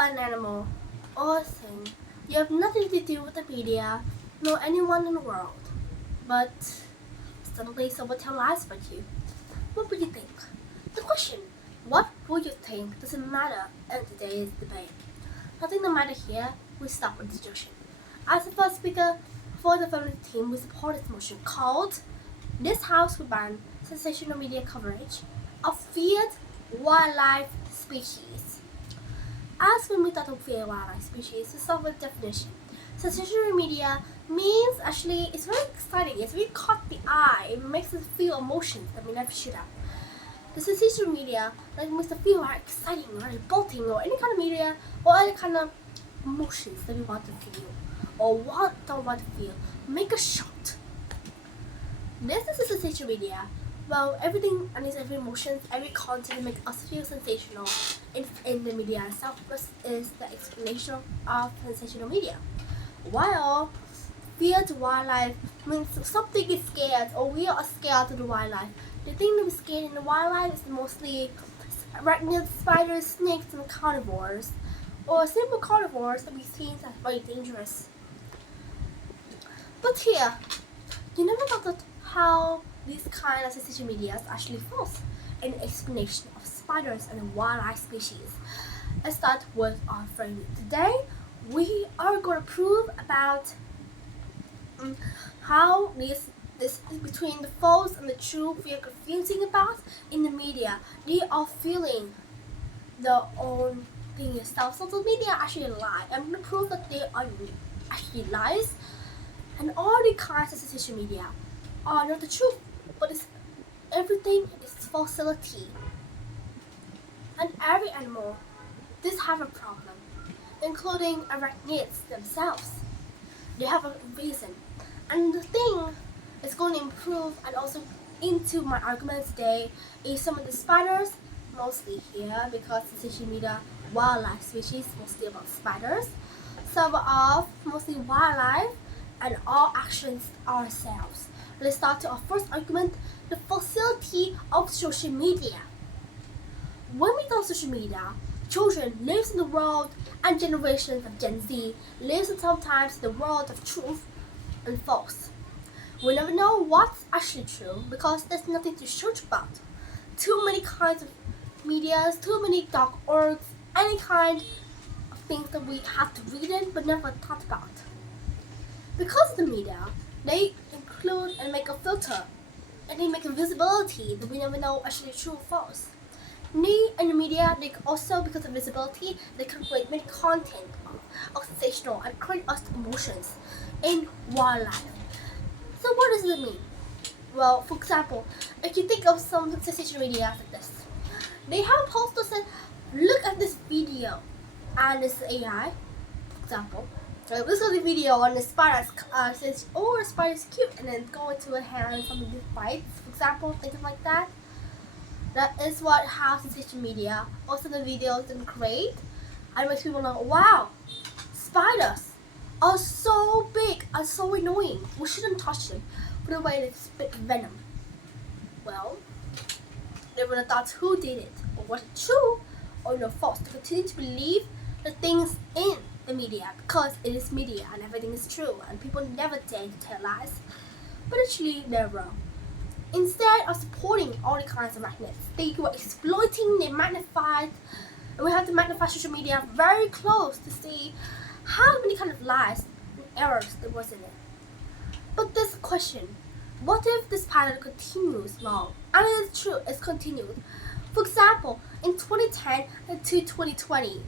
an animal or thing, you have nothing to do with the media nor anyone in the world, but suddenly someone tells lies about you. What would you think? The question, what would you think, doesn't matter in today's debate. Nothing to matter here, we stop with discussion. As the first speaker for the feminist team, we support this motion called "This House will ban sensational media coverage of feared wildlife species." As when we thought of feared wildlife species, we start with definition. Sensational media means actually it's very exciting, it's really caught the eye, it makes us feel emotions that we never should have. The sensational media makes us feel very exciting or revolting or any kind of media or any kind of emotions that we want to feel or don't want to feel. Make us shocked. This is the sensational media. Well, everything and every emotions, every content makes us feel sensational in the media itself. This is the explanation of sensational media. While feared wildlife means something is scared or we are scared of the wildlife. The thing that we're scared in the wildlife is mostly arachnids, spiders, snakes, and carnivores, or simple carnivores that we think are very dangerous. But here, you never thought of how these kind of sensational media is actually false in the explanation of spiders and wildlife species. Let's start with our frame. Today, we are going to prove about how this between the false and the true we are confusing about in the media. They are feeling their own thing itself. Social media actually lie. I'm going to prove that they are actually lies, and all the kinds of social media are not the truth, but everything is falsity. And every animal does have a problem, including arachnids themselves. They have a reason. And the thing is going to improve and also into my argument today is some of the spiders, mostly here because the social media wildlife species mostly about spiders, some of mostly wildlife, and all actions ourselves. Let's start to our first argument, the facility of social media. When we talk social media, children lives in the world and generations of Gen Z lives in sometimes the world of truth and false. We never know what's actually true because there's nothing to search about. Too many kinds of medias, too many .orgs, any kind of things that we have to read in but never thought about. Because of the media, they include and make a filter and they make a visibility that we never know actually true or false. In the media, they also, because of visibility, they can create many content of sensational and create us emotions in wildlife. So what does it mean? Well, for example, if you think of some sensational media like this, they have a post that says, "Look at this video," and it's AI, for example. So this is the video and the spider says, "Oh, the spider's cute," and then go into a hand and something bites, for example, things like that. That is what how sensational media, also the videos they create, and makes people know, wow, spiders are so big and so annoying. We shouldn't touch them for the way they spit venom. Well, they would have thought who did it, or was it true or no false. To continue to believe the things in the media because it is media and everything is true and people never dare to tell lies. But actually they're wrong. Instead of supporting all the kinds of arachnids, they were exploiting, they magnified, and we have to magnify social media very close to see how many kind of lies and errors there was in it. But this question, what if this pattern continues long? And it is true, it's continued. For example, in 2010 to 2020,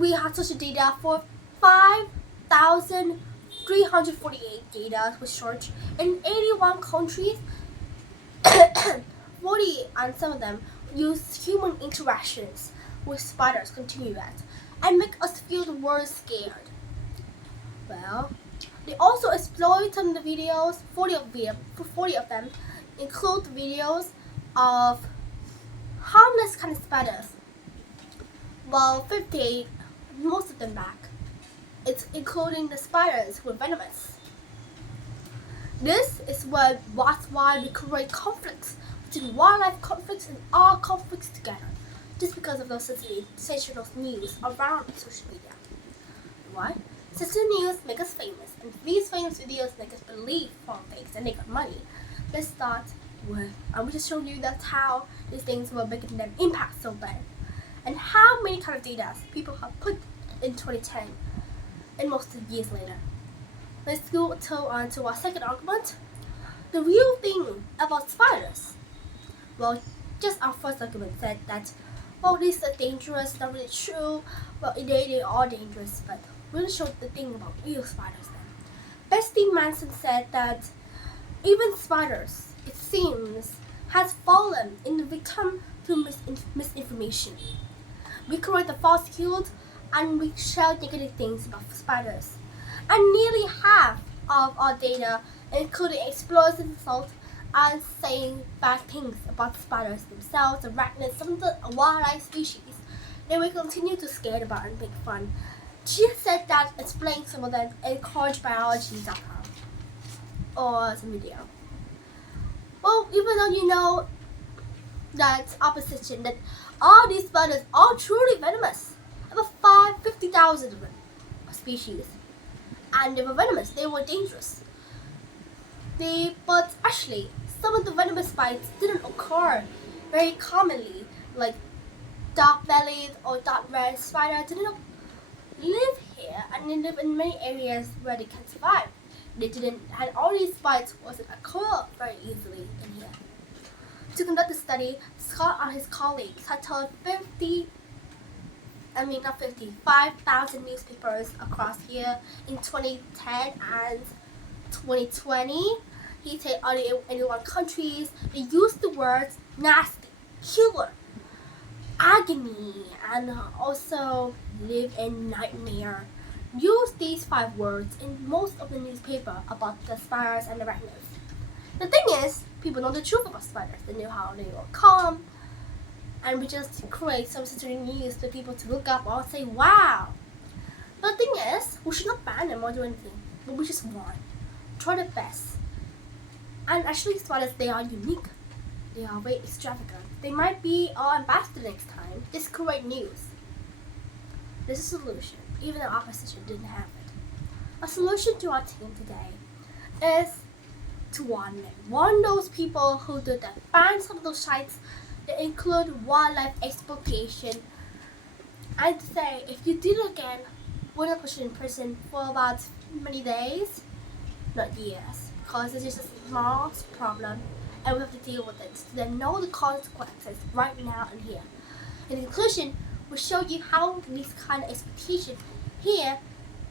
we had such a data for 5,348 data was searched in 81 countries. 40 and some of them use human interactions with spiders continue that and make us feel the word scared. Well, they also exploit some of the videos, 40 of them include videos of harmless kind of spiders, while 50, most of them back. It's including the spiders who are venomous. This is why we create conflicts between wildlife conflicts and all conflicts together. just because of those sensational news around social media. Why? Sensational news make us famous, and these famous videos make us believe wrong things and make us money. Let's start with, I'm just showing you that's how these things will make them impact so bad, and how many kind of data people have put in 2010 and most of the years later. Let's go to our second argument. The real thing about spiders. Well, just our first argument said that, well, these are dangerous, not really true. Well, they are dangerous, but we'll show the thing about real spiders then. Bestie Manson said that even spiders, it seems, has fallen in the victim to misinformation. We correct the false field and we share negative things about spiders. And nearly half of our data, including explosive assault and saying bad things about spiders themselves, arachnids, some of the wildlife species, they will continue to scare about and make fun. She said that explain some of them in encouragebiology.com or some video. Well, even though you know that opposition, that all these spiders are truly venomous, about 50,000 of them species, and they were venomous, they were dangerous. But actually, some of the venomous bites didn't occur very commonly, like dark-bellied or dark-red spider didn't live here, and they live in many areas where they can survive. They didn't, and all these bites wasn't occur very easily in here. To conduct the study, Scott and his colleagues had told 5,000 newspapers across here in 2010 and 2020. He said only in 81 countries. They used the words nasty, killer, agony, and also live in nightmare. Use these 5 words in most of the newspaper about the spiders and the arachnids. The thing is, people know the truth about spiders. They know how they will come, and we just create some sensory news for people to look up or say, wow. But the thing is, we should not ban them or do anything, but we just want. Try the best. And actually, spiders, they are unique. They are very extravagant. They might be our ambassador next time. Just create news. There's a solution, even the opposition didn't have it. A solution to our team today is to warn them. Warn those people who did that. Ban some of those sites that include wildlife exploitation. I'd say if you do it again, we're not put you in prison for about many days, not years, because it's just a small problem and we have to deal with it. So then know the consequences right now and here. In conclusion, we'll show you how these kind of exploitation here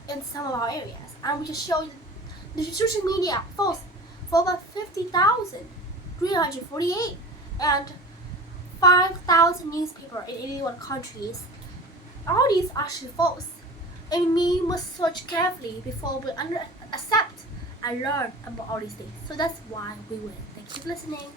in some of our areas, and we just show you the social media false for about 50,348 and 5,000 newspapers in 81 countries. All these are actually false, and we must search carefully before we accept and learn about all these things. So that's why we win. Thank you for listening.